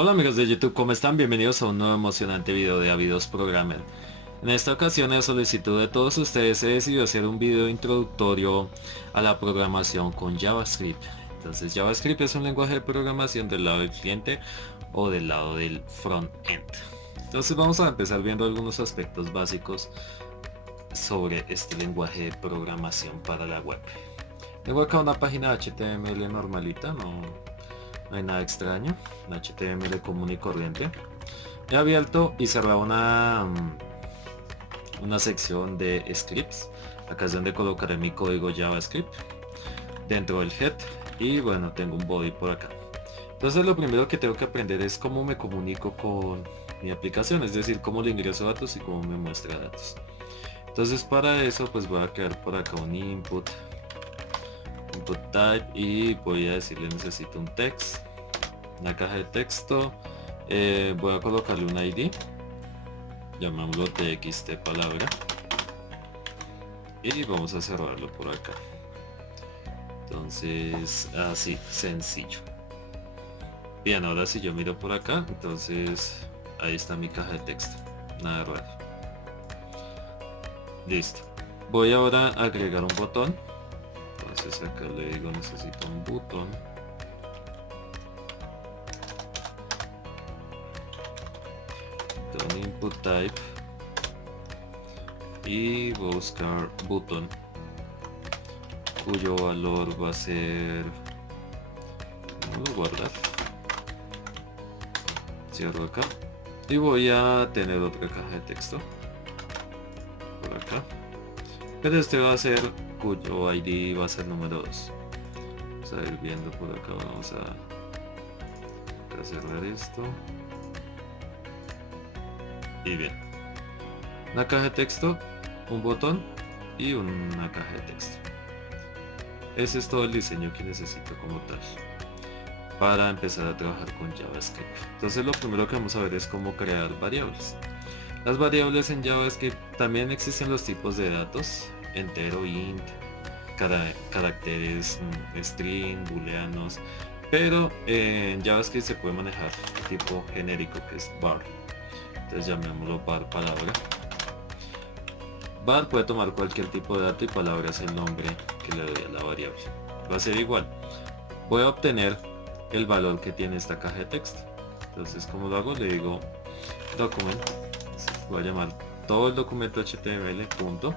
Hola amigos de YouTube, ¿cómo están? Bienvenidos a un nuevo emocionante video de Avidos Programmer. En esta ocasión, a solicitud de todos ustedes, he decidido hacer un video introductorio a la programación con JavaScript. Entonces, JavaScript es un lenguaje de programación del lado del cliente o del lado del front-end. Entonces vamos a empezar viendo algunos aspectos básicos sobre este lenguaje de programación para la web. Tengo acá una página HTML normalita, no hay nada extraño, un HTML común y corriente. He abierto y cerrado una sección de scripts. Acá es donde colocaré mi código JavaScript dentro del head y bueno, tengo un body por acá. Entonces lo primero que tengo que aprender es cómo me comunico con mi aplicación, es decir, cómo le ingreso datos y cómo me muestra datos. Entonces para eso pues voy a crear por acá un input type y voy a decirle necesito un text, una caja de texto. Voy a colocarle un ID, llamémoslo txt palabra, y vamos a cerrarlo por acá. Entonces así, sencillo. Bien, ahora si yo miro por acá, entonces ahí está mi caja de texto, nada raro. Listo. Voy ahora a agregar un botón. Entonces acá le digo necesito un botón. Entonces, input type y voy a buscar button cuyo valor va a ser, vamos a guardar, cierro acá y voy a tener otra caja de texto por acá, pero este va a ser cuyo ID va a ser número 2. Vamos a ir viendo por acá, vamos a cerrar esto y bien, una caja de texto, un botón y una caja de texto. Ese es todo el diseño que necesito como tal para empezar a trabajar con JavaScript. Entonces lo primero que vamos a ver es cómo crear variables. Las variables en JavaScript también existen los tipos de datos, entero, int, caracteres string, booleanos, pero en JavaScript se puede manejar tipo genérico que es var. Entonces llamémoslo var palabra. Var puede tomar cualquier tipo de dato y palabra es el nombre que le doy a la variable. Va a ser igual. Voy a obtener el valor que tiene esta caja de texto. Entonces, ¿cómo lo hago? Le digo document. Voy a llamar todo el documento HTML punto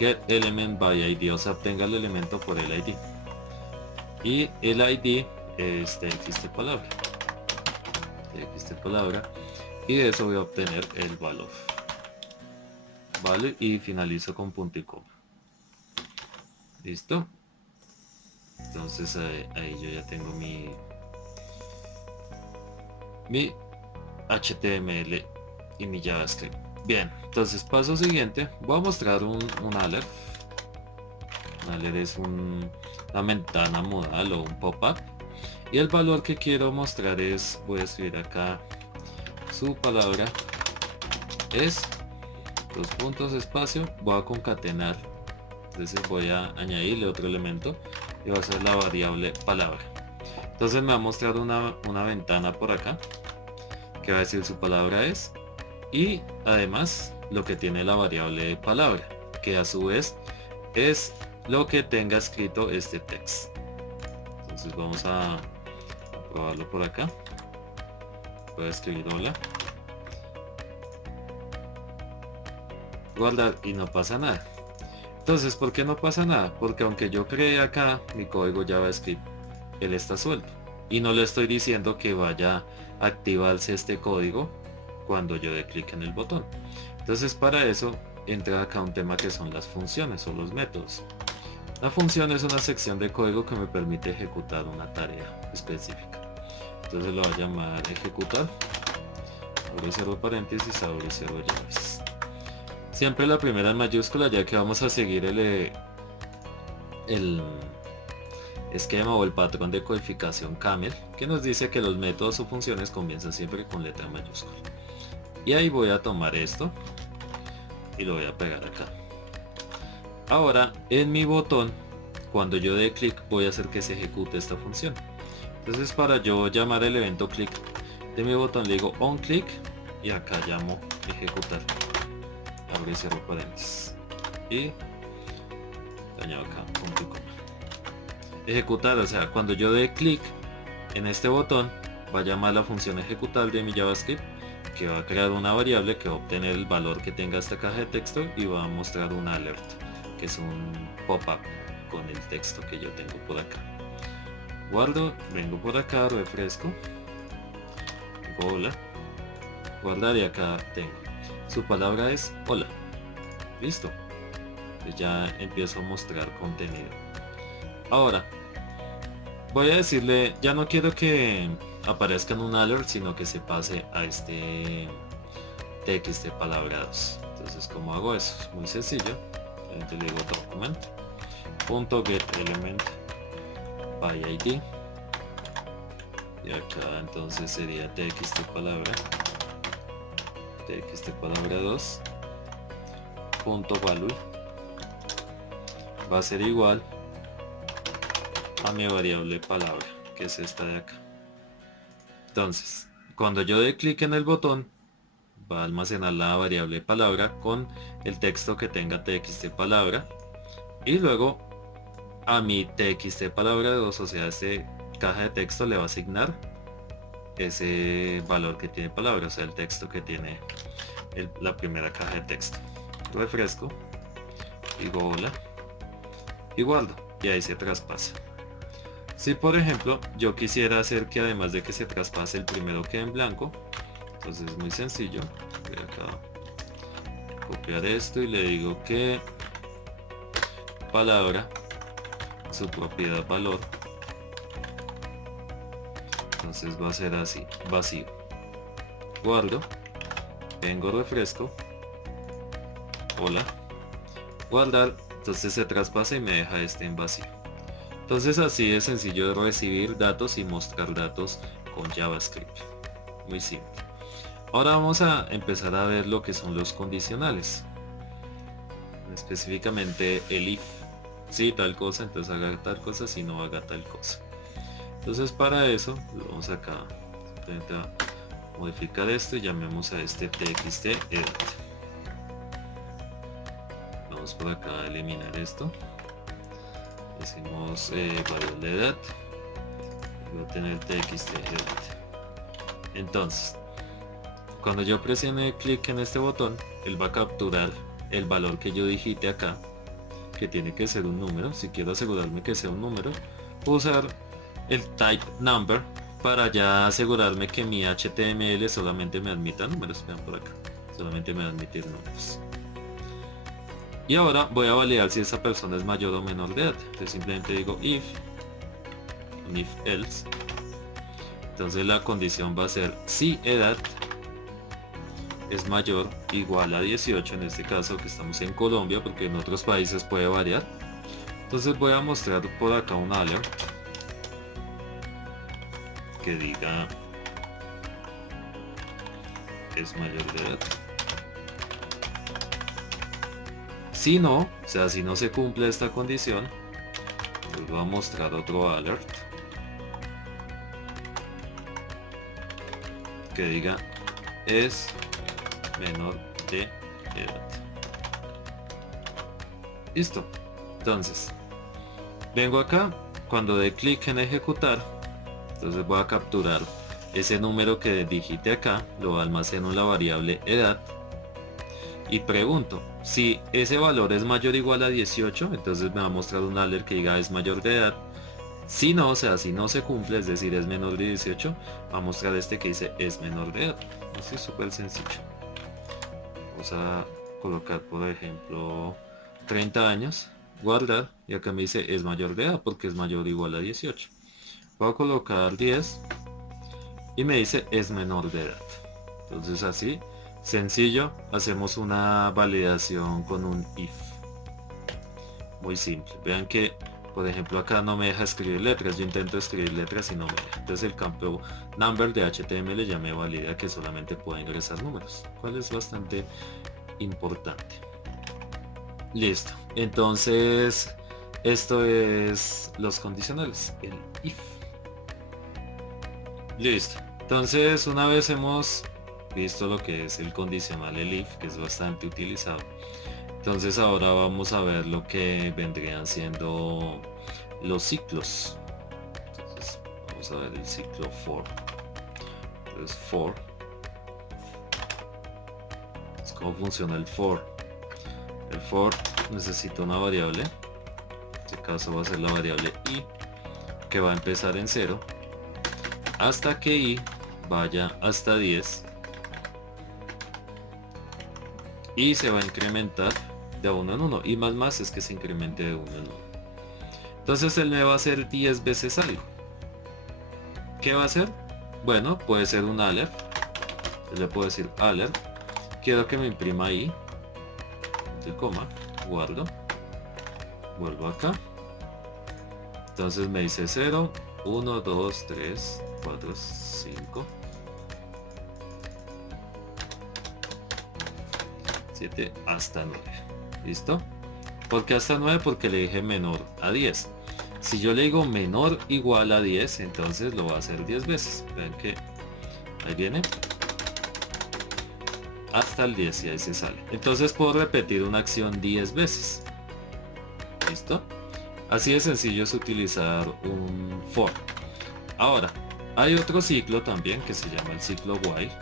get element by ID, o sea, obtenga el elemento por el ID. Y el ID es txt palabra. Txt palabra. Y de eso voy a obtener el valor. Vale, y finalizo con punto y coma. Listo. Entonces ahí yo ya tengo mi HTML y mi JavaScript. Bien, entonces paso siguiente, voy a mostrar un alert. Un alert es una ventana modal o un pop-up. Y el valor que quiero mostrar es, voy a escribir acá, su palabra es, dos puntos, espacio, voy a concatenar. Entonces voy a añadirle otro elemento y va a ser la variable palabra. Entonces me va a mostrar una ventana por acá que va a decir su palabra es, y además lo que tiene la variable palabra, que a su vez es lo que tenga escrito este text. Entonces vamos a probarlo por acá. Voy a escribir hola, guardar y no pasa nada. Entonces, ¿por qué no pasa nada? Porque aunque yo creé acá mi código JavaScript, él está suelto y no le estoy diciendo que vaya a activarse este código cuando yo dé clic en el botón. Entonces para eso entra acá un tema que son las funciones o los métodos. La función es una sección de código que me permite ejecutar una tarea específica. Entonces lo voy a llamar ejecutar, abre y cierro paréntesis, abre y cierro llaves. Siempre la primera en mayúscula, ya que vamos a seguir el esquema o el patrón de codificación Camel, que nos dice que los métodos o funciones comienzan siempre con letra mayúscula. Y ahí voy a tomar esto y lo voy a pegar acá. Ahora en mi botón, cuando yo dé clic, voy a hacer que se ejecute esta función. Entonces para yo llamar el evento click, de mi botón le digo on click y acá llamo ejecutar, abre y cierro paréntesis y añado acá punto y coma. Ejecutar, o sea, cuando yo dé clic en este botón va a llamar la función ejecutar de mi JavaScript, que va a crear una variable que va a obtener el valor que tenga esta caja de texto y va a mostrar un alert, que es un pop-up con el texto que yo tengo por acá. Guardo, vengo por acá, refresco, digo hola, guardar y acá tengo. Su palabra es hola. Listo. Pues ya empiezo a mostrar contenido. Ahora, voy a decirle, ya no quiero que aparezca en un alert, sino que se pase a este txt palabrados. Entonces, ¿cómo hago eso? Es muy sencillo. Le digo document punto get element by id y acá entonces sería txt palabra 2 punto value va a ser igual a mi variable palabra, que es esta de acá. Entonces, cuando yo dé clic en el botón, va a almacenar la variable palabra con el texto que tenga txt palabra y luego a mi txt palabra 2, o sea, este caja de texto le va a asignar ese valor que tiene palabra, o sea, el texto que tiene la primera caja de texto. Refresco, digo hola y guardo, y ahí se traspasa. Si por ejemplo yo quisiera hacer que además de que se traspase el primero quede en blanco, entonces es muy sencillo. Voy acá a copiar esto y le digo que palabra, su propiedad valor, entonces va a ser así, vacío. Guardo, vengo, refresco, hola, guardar, entonces se traspasa y me deja este en vacío. Entonces así es sencillo de recibir datos y mostrar datos con JavaScript. Muy simple. Ahora vamos a empezar a ver lo que son los condicionales. Específicamente el if. Si tal cosa, entonces haga tal cosa, si no haga tal cosa. Entonces para eso, vamos acá simplemente a modificar esto y llamemos a este txt edit. Vamos por acá a eliminar esto. Decimos variable edad. Voy a tener txt edit. Entonces, cuando yo presione clic en este botón, él va a capturar el valor que yo digite acá, que tiene que ser un número. Si quiero asegurarme que sea un número, puedo usar el type number para ya asegurarme que mi HTML solamente me admita números. Vean por acá, solamente me va a admitir números. Y ahora voy a validar si esa persona es mayor o menor de edad. Entonces simplemente digo if else. Entonces la condición va a ser si edad es mayor o igual a 18, en este caso que estamos en Colombia, porque en otros países puede variar. Entonces voy a mostrar por acá un alert que diga es mayor de edad. Si no, o sea, si no se cumple esta condición, les voy a mostrar otro alert que diga es menor de edad. Listo. Entonces, vengo acá, cuando dé clic en ejecutar, entonces voy a capturar ese número que digite acá, lo almaceno en la variable edad y pregunto si ese valor es mayor o igual a 18, entonces me va a mostrar un alert que diga es mayor de edad. Si no, o sea, si no se cumple, es decir, es menor de 18, va a mostrar este que dice es menor de edad. Así es súper sencillo. Vamos a colocar, por ejemplo, 30 años, guardar, y acá me dice es mayor de edad porque es mayor o igual a 18. Voy a colocar 10 y me dice es menor de edad. Entonces así, sencillo, hacemos una validación con un if. Muy simple. Vean que, por ejemplo, acá no me deja escribir letras. Yo intento escribir letras y no me deja. Entonces el campo number de HTML ya me valida que solamente puedo ingresar números, cual es bastante importante. Listo. Entonces, esto es los condicionales, el if. Listo. Entonces, una vez hemos visto lo que es el condicional elif, que es bastante utilizado, entonces ahora vamos a ver lo que vendrían siendo los ciclos. Entonces, vamos a ver el ciclo for. Entonces, for es cómo funciona el for. El for necesita una variable, en este caso va a ser la variable i, que va a empezar en 0 hasta que i vaya hasta 10 y se va a incrementar de 1 en 1, y más es que se incremente de 1 en 1. Entonces él me va a hacer 10 veces algo. ¿Qué va a hacer? Bueno, puede ser un alert. Le puedo decir alert, quiero que me imprima i, el coma, guardo, vuelvo acá, entonces me dice 0, 1, 2, 3, 4, 5, 7 hasta 9. ¿Listo? ¿Por qué hasta 9? Porque le dije menor a 10. Si yo le digo menor igual a 10, entonces lo va a hacer 10 veces. Vean que ahí viene hasta el 10 y ahí se sale. Entonces puedo repetir una acción 10 veces. ¿Listo? Así de sencillo es utilizar un for. Ahora, hay otro ciclo también que se llama el ciclo while.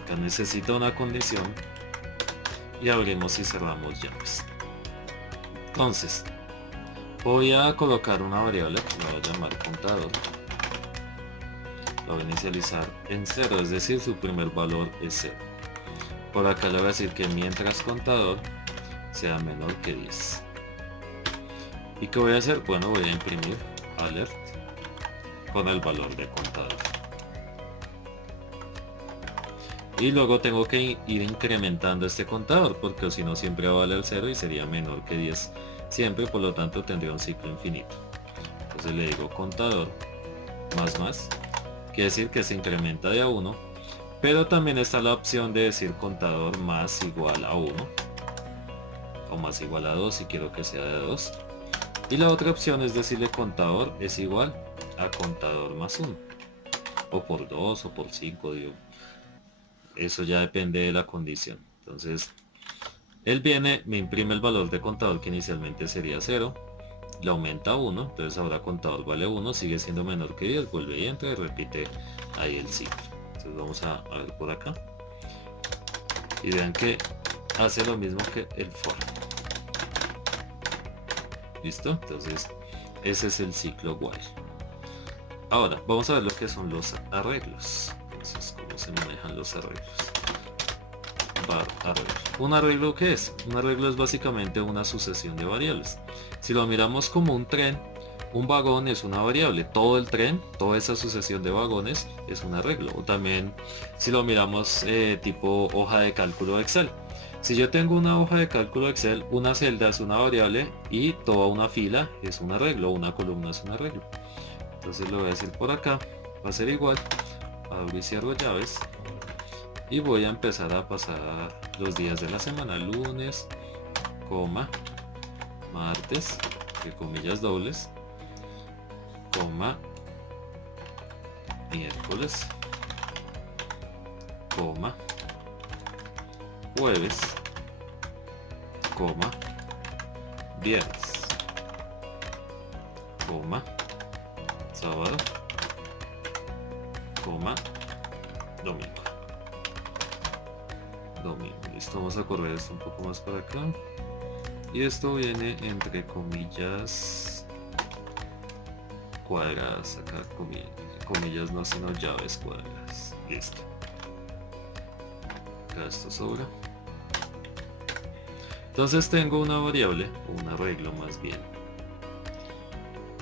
Acá necesita una condición y abrimos y cerramos llaves. Entonces, voy a colocar una variable que me voy a llamar contador. La voy a inicializar en 0, es decir, su primer valor es 0. Por acá le voy a decir que mientras contador sea menor que 10. ¿Y qué voy a hacer? Bueno, voy a imprimir alert con el valor de contador. Y luego tengo que ir incrementando este contador, porque si no siempre va a valer 0 y sería menor que 10 siempre, por lo tanto tendría un ciclo infinito. Entonces le digo contador más, quiere decir que se incrementa de a 1, pero también está la opción de decir contador más igual a 1 o más igual a 2 si quiero que sea de 2. Y la otra opción es decirle contador es igual a contador más 1, o por 2 o por 5, digo. Eso ya depende de la condición. Entonces él viene, me imprime el valor de contador que inicialmente sería 0, le aumenta 1, entonces ahora contador vale 1, sigue siendo menor que 10, vuelve y entra y repite ahí el ciclo. Entonces vamos a ver por acá y vean que hace lo mismo que el for. ¿Listo? Entonces ese es el ciclo while. Ahora vamos a ver lo que son los arreglos. Entonces, ¿cómo se manejan los arreglos? Arreglo. ¿Un arreglo qué es? Un arreglo es básicamente una sucesión de variables. Si lo miramos como un tren, un vagón es una variable, todo el tren, toda esa sucesión de vagones es un arreglo. O también si lo miramos tipo hoja de cálculo Excel. Si yo tengo una hoja de cálculo Excel, una celda es una variable y toda una fila es un arreglo, una columna es un arreglo. Entonces lo voy a decir por acá, va a ser igual, abro y cierro llaves y voy a empezar a pasar los días de la semana: lunes, coma, martes, entre comillas dobles, coma, miércoles, coma, jueves, coma, viernes, coma, sábado, coma, domingo. Listo, vamos a correr esto un poco más para acá y esto viene entre comillas cuadradas acá, comillas no sino llaves cuadradas. Listo, acá esto sobra. Entonces tengo una variable, un arreglo más bien,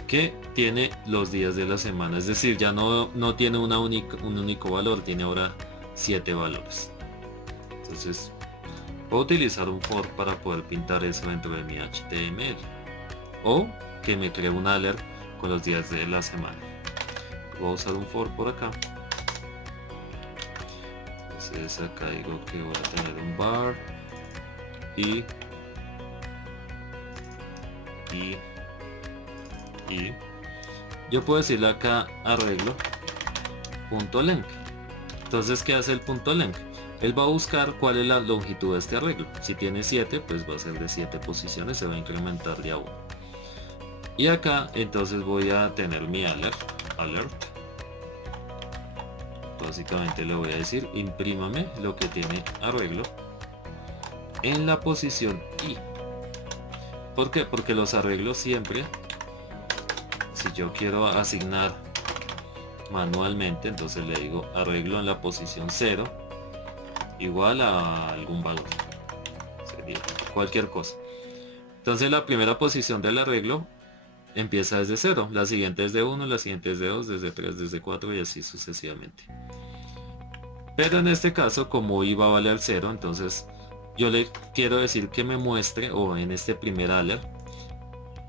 que tiene los días de la semana, es decir, ya no tiene un único valor, tiene ahora 7 valores. Entonces puedo utilizar un for para poder pintar eso dentro de mi HTML, o que me cree un alert con los días de la semana. Voy a usar un for por acá. Entonces acá digo que voy a tener un var y yo puedo decirle acá arreglo punto length. Entonces, ¿qué hace el punto length? Él va a buscar cuál es la longitud de este arreglo. Si tiene 7, pues va a ser de 7 posiciones, se va a incrementar de a 1. Y acá entonces voy a tener mi alert. Básicamente le voy a decir, imprímame lo que tiene arreglo en la posición I. ¿Por qué? Porque los arreglos siempre, si yo quiero asignar manualmente, entonces le digo arreglo en la posición 0 igual a algún valor, sería cualquier cosa. Entonces la primera posición del arreglo empieza desde 0, la siguiente es de 1, la siguiente es de 2, desde 3, desde 4 y así sucesivamente. Pero en este caso, como I va a valer 0, entonces yo le quiero decir que me muestre, o en este primer alert,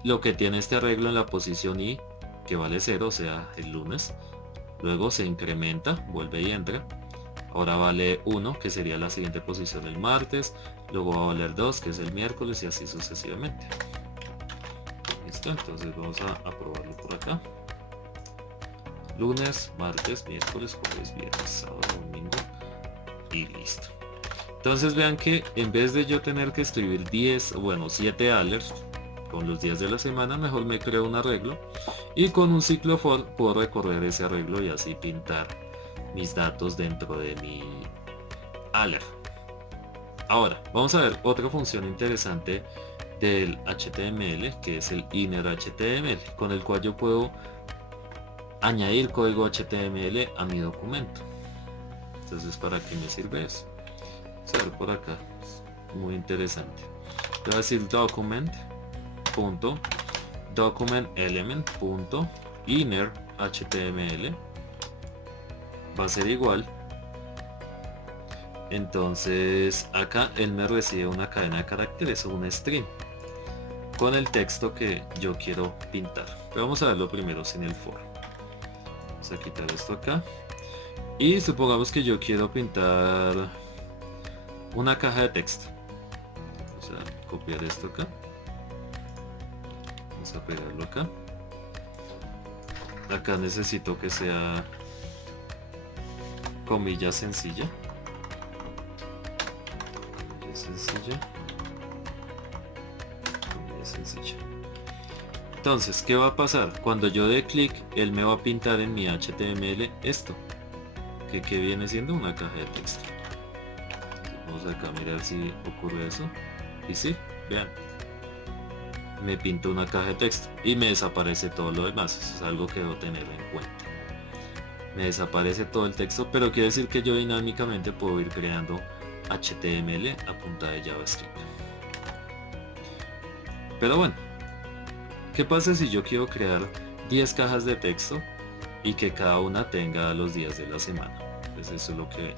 lo que tiene este arreglo en la posición I, que vale 0, o sea, el lunes. Luego se incrementa, vuelve y entra. Ahora vale 1, que sería la siguiente posición el martes. Luego va a valer 2, que es el miércoles, y así sucesivamente. Listo, entonces vamos a probarlo por acá. Lunes, martes, miércoles, jueves, viernes, sábado, domingo y listo. Entonces vean que en vez de yo tener que escribir 7 alerts con los días de la semana, mejor me creo un arreglo y con un ciclo for puedo recorrer ese arreglo y así pintar mis datos dentro de mi alert. Ahora vamos a ver otra función interesante del HTML, que es el inner HTML, con el cual yo puedo añadir código HTML a mi documento. Entonces, ¿para qué me sirve eso? Vamos a ver por acá, es muy interesante. Voy a decir document.element.inner HTML va a ser igual. Entonces acá él me recibe una cadena de caracteres o un string con el texto que yo quiero pintar. Pero vamos a verlo primero sin el for. Vamos a quitar esto acá y supongamos que yo quiero pintar una caja de texto. Vamos a copiar esto acá, vamos a pegarlo acá. Acá necesito que sea comilla sencilla, comilla sencilla. Entonces, ¿qué va a pasar? Cuando yo dé clic, él me va a pintar en mi HTML esto, que viene siendo una caja de texto. Vamos acá a mirar si ocurre eso. Y sí, vean, me pinta una caja de texto y me desaparece todo lo demás. Eso es algo que debo tener en cuenta. Me desaparece todo el texto, pero quiere decir que yo dinámicamente puedo ir creando HTML a punta de JavaScript. Pero bueno, ¿qué pasa si yo quiero crear 10 cajas de texto y que cada una tenga los días de la semana? Pues eso es lo que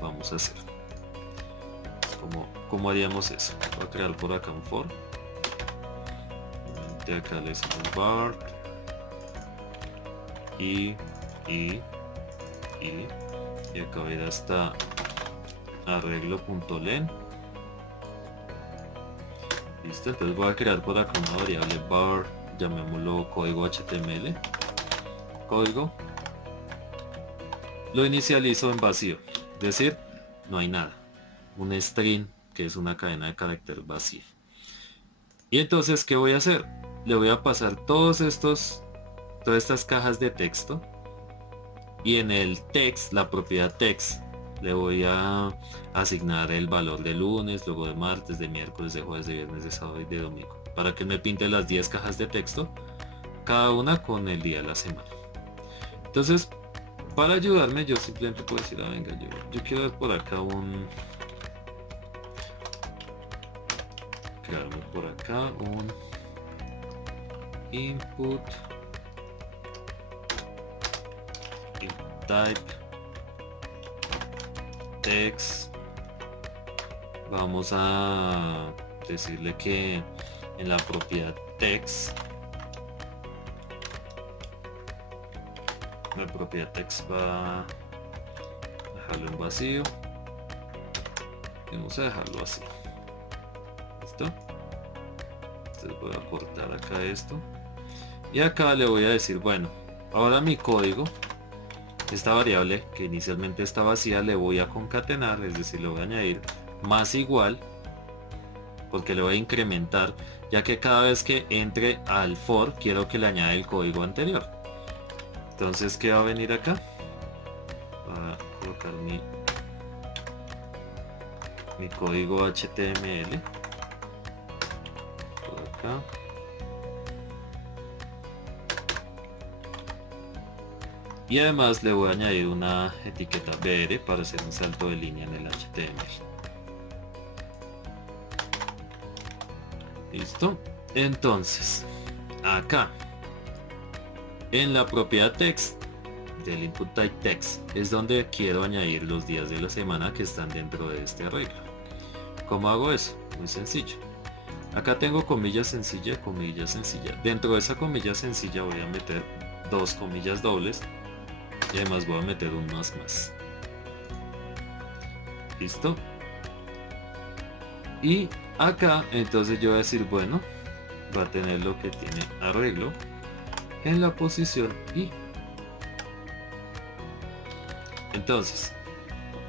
vamos a hacer. ¿Cómo haríamos eso? Voy a crear por acá un for. De acá le decimos var y acá voy a ir hasta arreglo.len. Listo, entonces voy a crear por acá una variable var, llamémoslo código HTML. Código lo inicializo en vacío, es decir, no hay nada. Un string, que es una cadena de carácter vacía. Y entonces, ¿qué voy a hacer? Le voy a pasar todas estas cajas de texto, y en el text, la propiedad text, le voy a asignar el valor de lunes, luego de martes, de miércoles, de jueves, de viernes, de sábado y de domingo, para que me pinte las 10 cajas de texto, cada una con el día de la semana. Entonces, para ayudarme, yo simplemente puedo decir, venga, yo quiero ver por acá crearme por acá un input type text. Vamos a decirle que en la propiedad text, la propiedad text va a dejarlo en vacío y vamos a dejarlo así. ¿Listo? Entonces voy a cortar acá esto y acá le voy a decir, bueno, ahora mi código esta variable que inicialmente está vacía le voy a concatenar, es decir, le voy a añadir más igual, porque le voy a incrementar, ya que cada vez que entre al for quiero que le añade el código anterior. Entonces, ¿qué va a venir acá? Voy a colocar mi código HTML por acá. Y además le voy a añadir una etiqueta BR para hacer un salto de línea en el HTML. Listo. Entonces, acá en la propiedad text del input type text es donde quiero añadir los días de la semana que están dentro de este arreglo. ¿Cómo hago eso? Muy sencillo. Acá tengo comilla sencilla, comilla sencilla. Dentro de esa comilla sencilla voy a meter dos comillas dobles y además voy a meter un más. ¿Listo? Y acá entonces yo voy a decir, bueno, va a tener lo que tiene arreglo en la posición I. Entonces,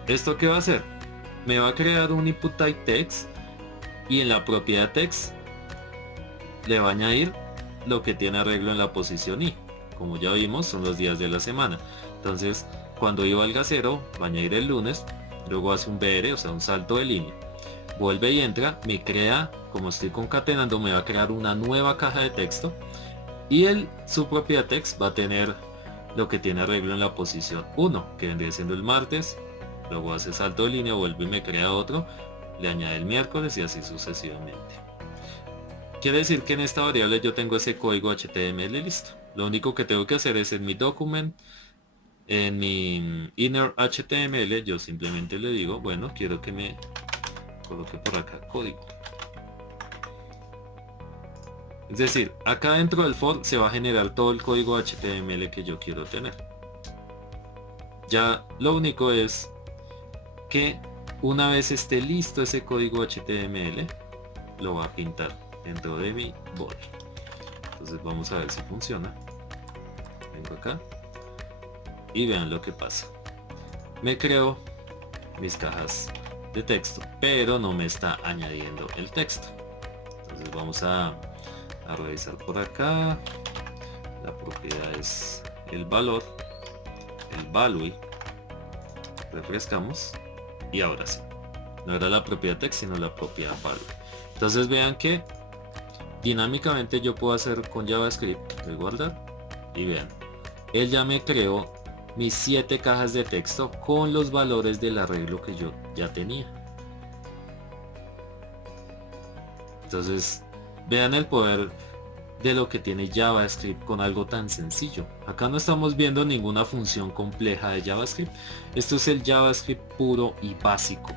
¿esto qué va a hacer? Me va a crear un input type text y en la propiedad text le va a añadir lo que tiene arreglo en la posición I. Como ya vimos, son los días de la semana. Entonces, cuando I valga 0, va a añadir el lunes, luego hace un BR, o sea, un salto de línea. Vuelve y entra, me crea, como estoy concatenando, me va a crear una nueva caja de texto y su propiedad text va a tener lo que tiene arreglo en la posición 1, que vendría siendo el martes, luego hace salto de línea, vuelve y me crea otro, le añade el miércoles y así sucesivamente. Quiere decir que en esta variable yo tengo ese código HTML listo. Lo único que tengo que hacer es en mi document, en mi inner HTML, yo simplemente le digo, bueno, quiero que me coloque por acá código. Es decir, acá dentro del for se va a generar todo el código HTML que yo quiero tener. Ya lo único es que una vez esté listo ese código HTML, lo va a pintar dentro de mi body. Entonces vamos a ver si funciona. Vengo acá y vean lo que pasa. Me creo mis cajas de texto, pero no me está añadiendo el texto. Entonces vamos a revisar por acá. La propiedad es el valor, el value. Refrescamos y ahora sí, no era la propiedad text sino la propiedad value. Entonces vean que dinámicamente yo puedo hacer con JavaScript, voy a guardar y vean, él ya me creó mis 7 cajas de texto con los valores del arreglo que yo ya tenía. Entonces vean el poder de lo que tiene JavaScript con algo tan sencillo. Acá no estamos viendo ninguna función compleja de JavaScript. Esto es el JavaScript puro y básico.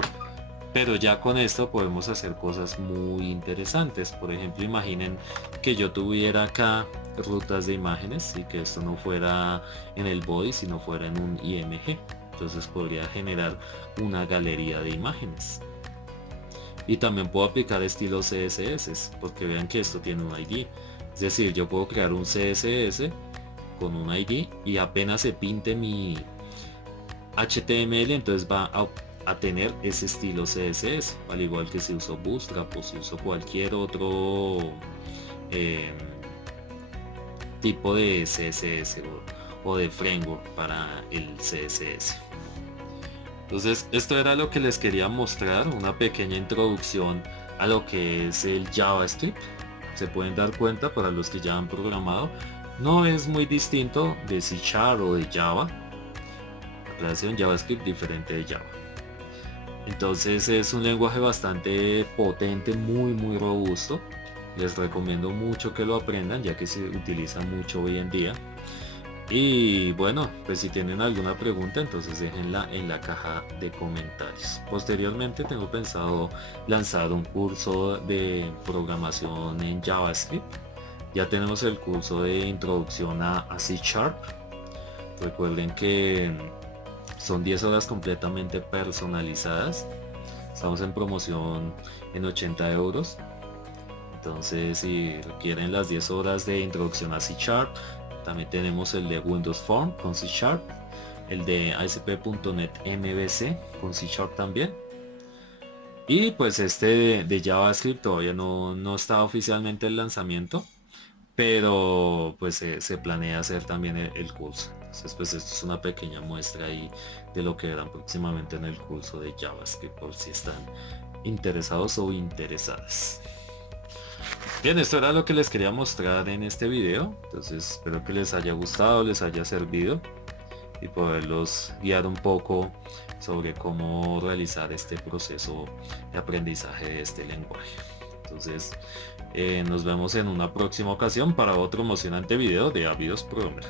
Pero ya con esto podemos hacer cosas muy interesantes. Por ejemplo, imaginen que yo tuviera acá rutas de imágenes y que esto no fuera en el body, sino fuera en un IMG. Entonces podría generar una galería de imágenes. Y también puedo aplicar estilos CSS, porque vean que esto tiene un ID. Es decir, yo puedo crear un CSS con un ID y apenas se pinte mi HTML, entonces va a tener ese estilo CSS, al igual que si uso Bootstrap o si uso cualquier otro tipo de CSS o de framework para el CSS. Entonces esto era lo que les quería mostrar, una pequeña introducción a lo que es el JavaScript. Se pueden dar cuenta, para los que ya han programado, no es muy distinto de C# o de Java. La clase de JavaScript diferente de Java. Entonces es un lenguaje bastante potente, muy robusto. Les recomiendo mucho que lo aprendan, ya que se utiliza mucho hoy en día. Y bueno, pues si tienen alguna pregunta, entonces déjenla en la caja de comentarios. Posteriormente tengo pensado lanzar un curso de programación en JavaScript. Ya tenemos el curso de introducción a C#. Recuerden que son 10 horas completamente personalizadas. Estamos en promoción en 80 euros. Entonces si requieren las 10 horas de introducción a C#, también tenemos el de Windows Form con C#. el de ASP.NET MVC con C# también. Y pues este de JavaScript todavía no está oficialmente el lanzamiento, pero pues se planea hacer también el curso. Entonces pues esto es una pequeña muestra ahí de lo que verán próximamente en el curso de JavaScript por si están interesados o interesadas. Bien, esto era lo que les quería mostrar en este video, entonces espero que les haya gustado, les haya servido y poderlos guiar un poco sobre cómo realizar este proceso de aprendizaje de este lenguaje. Entonces nos vemos en una próxima ocasión para otro emocionante video de Ávidos Programmer.